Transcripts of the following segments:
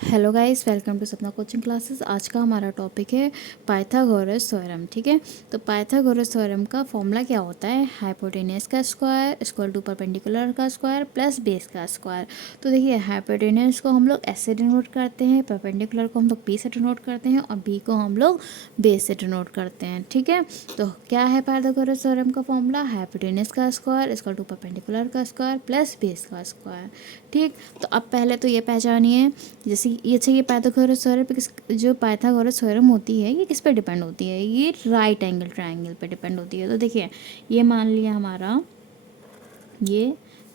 Hello guys, welcome to सपना coaching classes. आज का हमारा टॉपिक है पाइथागोरस थ्योरम। ठीक है, तो पाइथागोरस थ्योरम का फॉर्मूला क्या होता है? हाइपोटेनियस का स्क्वायर इक्वल टू परपेंडिकुलर का स्क्वायर प्लस बेस का स्क्वायर। तो देखिए, हाइपोटेनियस को हम लोग एस से डिनोट करते हैं, परपेंडिकुलर को हम लोग पी से डिनोट करते हैं और बी को हम लोग बेस से डिनोट करते हैं। ठीक है, तो क्या है पाइथागोरस थ्योरम का फॉर्मूला? हाइपोटेनियस का स्क्वायर इक्वल टू परपेंडिकुलर का स्क्वायर प्लस बेस का स्क्वायर। ठीक, तो अब पहले तो ये पहचानिए, जैसे ये पाइथागोरस थ्योरम पे जो पाइथागोरस थ्योरम होती है ये किस पे डिपेंड होती है? ये राइट एंगल ट्रायंगल पे डिपेंड होती है। तो देखिए, ये मान लिया हमारा ये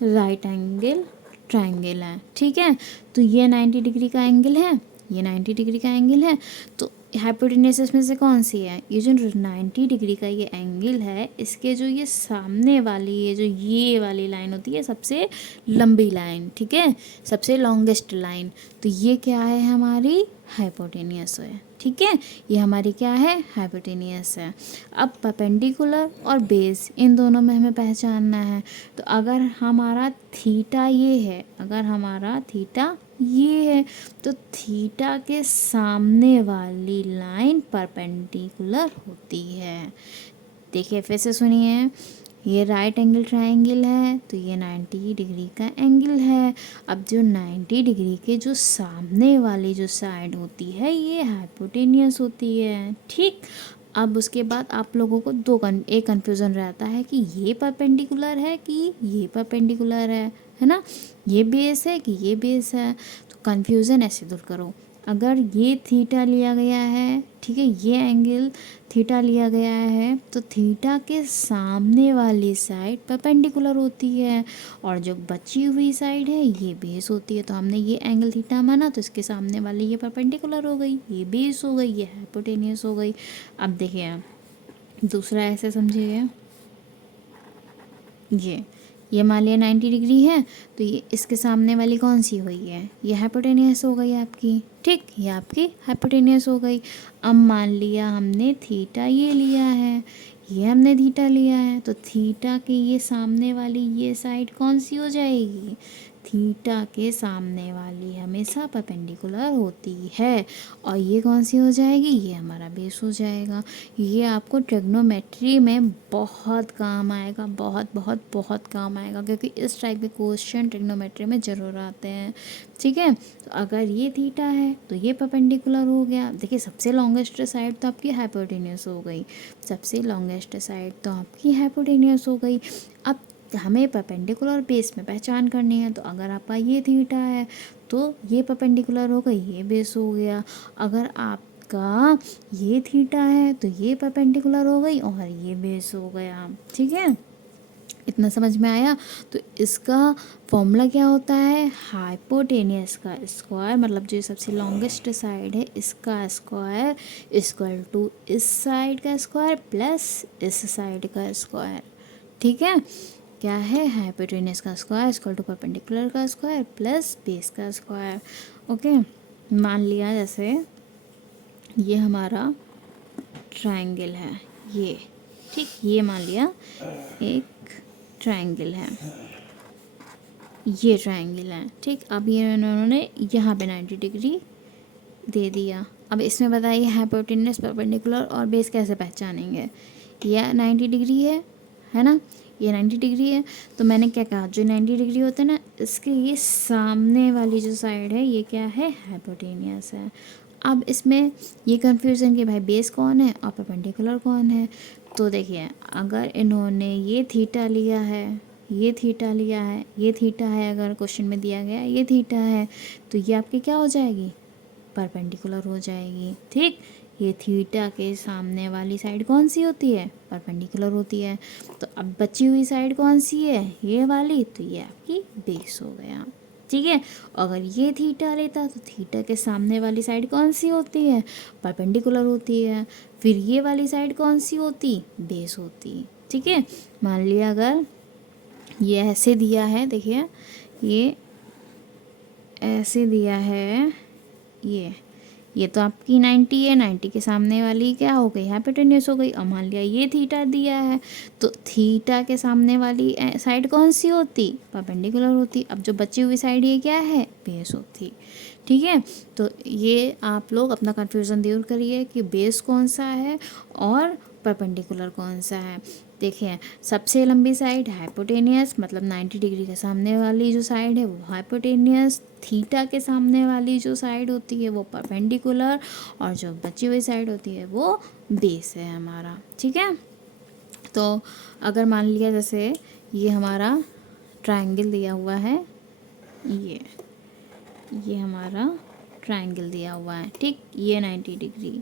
राइट एंगल ट्रायंगल है। ठीक है, तो ये 90 डिग्री का एंगल है, ये 90 डिग्री का एंगल है। तो हाइपोटेन्यूज में से कौन सी है? ये जो 90 डिग्री का ये एंगल है, इसके जो ये सामने वाली ये वाली लाइन होती है सबसे लंबी लाइन, ठीक है, सबसे लॉन्गेस्ट लाइन, तो ये क्या है? हमारी हाइपोटेनियस है। ठीक है, ये हमारी क्या है? हाइपोटेनियस है। अब परपेंडिकुलर और बेस, इन दोनों में हमें पहचानना है। तो अगर हमारा थीटा ये है, अगर हमारा थीटा ये है, तो थीटा के सामने वाली लाइन परपेंडिकुलर होती है। देखिए फिर से सुनिए, ये राइट एंगल ट्रायंगल है, तो ये 90 डिग्री का एंगल है। अब जो 90 डिग्री के जो सामने वाली जो साइड होती है ये हाइपोटेनियस होती है। ठीक, अब उसके बाद आप लोगों को एक कन्फ्यूज़न रहता है कि ये परपेंडिकुलर है कि ये परपेंडिकुलर है ना, ये बेस है कि ये बेस है। तो कन्फ्यूज़न ऐसे दूर करो। अगर ये थीटा लिया गया है, ठीक है, ये एंगल थीटा लिया गया है, तो थीटा के सामने वाली साइड परपेंडिकुलर होती है और जो बची हुई साइड है ये बेस होती है। तो हमने ये एंगल थीटा माना, तो इसके सामने वाली ये परपेंडिकुलर हो गई, ये बेस हो गई, ये हाइपोटेनियस हो गई। अब देखिए दूसरा ऐसे समझिए, ये मान लिया 90 डिग्री है, तो ये इसके सामने वाली कौन सी हुई है? ये हाइपोटेनियस हो गई आपकी। ठीक, ये आपकी हाइपोटेनियस हो गई। अब मान लिया हमने थीटा ये लिया है, ये हमने थीटा लिया है, तो थीटा के ये सामने वाली ये साइड कौन सी हो जाएगी? थीटा के सामने वाली हमेशा परपेंडिकुलर होती है और ये कौन सी हो जाएगी? ये हमारा बेस हो जाएगा। ये आपको ट्रिग्नोमेट्री में बहुत काम आएगा, बहुत बहुत बहुत काम आएगा, क्योंकि इस टाइप के क्वेश्चन ट्रिग्नोमेट्री में ज़रूर आते हैं। ठीक है, तो अगर ये थीटा है तो ये परपेंडिकुलर हो गया। देखिए, सबसे लॉन्गेस्ट साइड तो आपकी हाइपोटेनियस हो गई, सबसे लॉन्गेस्ट साइड तो आपकी हाइपोटेनियस हो गई। अब हमें परपेंडिकुलर बेस में पहचान करनी है, तो अगर आपका ये थीटा है तो ये परपेंडिकुलर हो गई, ये बेस हो गया। अगर आपका ये थीटा है तो ये परपेंडिकुलर हो गई और ये बेस हो गया। ठीक है, इतना समझ में आया? तो इसका फॉर्मूला क्या होता है? हाइपोटेनियस का स्क्वायर, मतलब जो सबसे लॉन्गेस्ट साइड है इसका स्क्वायर इक्वल टू इस साइड का स्क्वायर प्लस इस साइड का स्क्वायर। ठीक है, क्या है? हाइपोटेनियस का स्क्वायर इक्वल टू परपेंडिकुलर का स्क्वायर प्लस बेस का स्क्वायर। ओके, मान लिया जैसे ये हमारा ट्रायंगल है, ये, ठीक, ये मान लिया एक ट्रायंगल है, ये ट्रायंगल है। ठीक, अब ये इन्होंने यहाँ पे 90 डिग्री दे दिया। अब इसमें बताइए हाइपोटेन्यूस, परपेंडिकुलर और बेस कैसे पहचानेंगे? यह 90 डिग्री है ना, ये 90 डिग्री है। तो मैंने क्या कहा, जो 90 डिग्री होता है ना, इसके ये सामने वाली जो साइड है ये क्या है? हाइपोटेनियस है। अब इसमें ये कन्फ्यूज़न कि भाई बेस कौन है और परपेंडिकुलर कौन है। तो देखिए, अगर इन्होंने ये थीटा लिया है, ये थीटा लिया है, ये थीटा है, अगर क्वेश्चन में दिया गया ये थीटा है, तो ये आपकी क्या हो जाएगी? परपेंडिकुलर हो जाएगी। ठीक, ये थीटा के सामने वाली साइड कौन सी होती है? परपेंडिकुलर होती है। तो अब बची हुई साइड कौन सी है? ये वाली, तो ये आपकी बेस हो गया। ठीक है, अगर ये थीटा लेता तो थीटा के सामने वाली साइड कौन सी होती है? परपेंडिकुलर होती है। फिर ये वाली साइड कौन सी होती? बेस होती। ठीक है, मान लिया अगर ये ऐसे दिया है, देखिए ये ऐसे दिया है, ये तो आपकी 90 है, 90 के सामने वाली क्या हो गई, हाइपोटेन्यूस हो गई। अब मान लिया ये थीटा दिया है, तो थीटा के सामने वाली साइड कौन सी होती, परपेंडिकुलर होती। अब जो बची हुई साइड ये क्या है, बेस होती। ठीक है, तो ये आप लोग अपना कन्फ्यूज़न दूर करिए कि बेस कौन सा है और परपेंडिकुलर कौन सा है। देखिए, सबसे लंबी साइड हाइपोटेनियस, मतलब 90 डिग्री के सामने वाली जो साइड है वो हाइपोटेनियस, थीटा के सामने वाली जो साइड होती है वो परपेंडिकुलर, और जो बची हुई साइड होती है वो बेस है हमारा। ठीक है, तो अगर मान लिया जैसे ये हमारा ट्रायंगल दिया हुआ है, ये हमारा ट्रायंगल दिया हुआ है, ठीक, ये 90 डिग्री।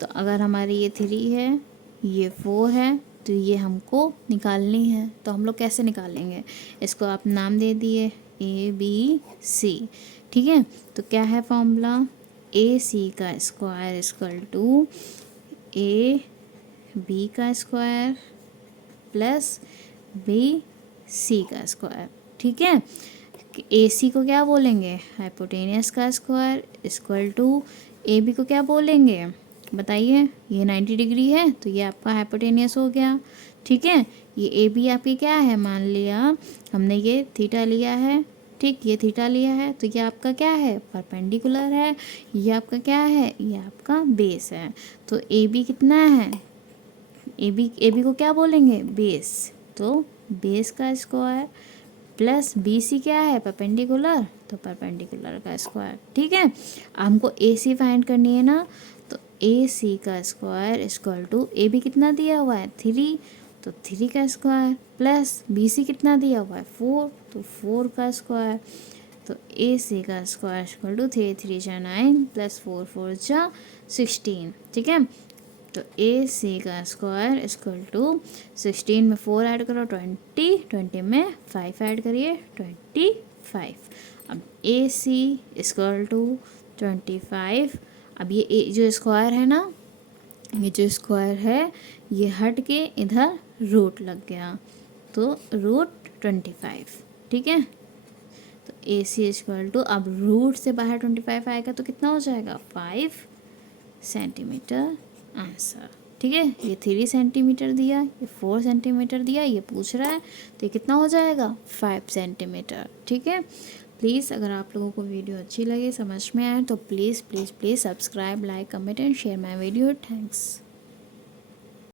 तो अगर हमारी ये 3 है, ये 4 है, तो ये हमको निकालनी है। तो हम लोग कैसे निकालेंगे, इसको आप नाम दे दिए ABC। ठीक है, तो क्या है फॉर्मूला, AC का स्क्वायर इक्वल टू AB का स्क्वायर प्लस BC का स्क्वायर। ठीक है, AC को क्या बोलेंगे, हाइपोटेनियस का स्क्वायर इक्वल टू AB को क्या बोलेंगे, बताइए। ये 90 डिग्री है तो ये आपका हाइपोटेनियस हो गया। ठीक है, ये AB आपकी क्या है, मान लिया हमने ये थीटा लिया है, ठीक, ये थीटा लिया है, तो ये आपका क्या है, परपेंडिकुलर है। ये आपका क्या है, ये आपका बेस है। तो AB कितना है, AB को क्या बोलेंगे, बेस। तो बेस का स्क्वायर प्लस BC क्या है, परपेंडिकुलर, तो परपेंडिकुलर का स्क्वायर। ठीक है, हमको AC फाइंड करनी है ना, तो AC का स्क्वायर इक्वल टू AB कितना दिया हुआ है, 3, तो 3 का स्क्वायर प्लस BC कितना दिया हुआ है, 4, तो 4 का स्क्वायर। तो AC का स्क्वायर इक्वल टू 3 3 जा 9 प्लस 4 4 जा 16। ठीक है, तो AC का स्क्वायर इक्वल टू 16 में 4 ऐड करो 20, 20 में 5 ऐड करिए 25। अब AC इक्वल टू 25। अब ये जो स्क्वायर है ना, ये जो स्क्वायर है ये हट के इधर रूट लग गया, तो रूट 25। ठीक है, तो AC इक्वल टू, अब रूट से बाहर 25 आएगा तो कितना हो जाएगा, 5 सेंटीमीटर आंसर। ठीक है, ये 3 सेंटीमीटर दिया, ये 4 सेंटीमीटर दिया, ये पूछ रहा है, तो ये कितना हो जाएगा, 5 सेंटीमीटर। ठीक है, प्लीज़ अगर आप लोगों को वीडियो अच्छी लगे, समझ में आए, तो please please please subscribe, like, comment and share my video. Thanks.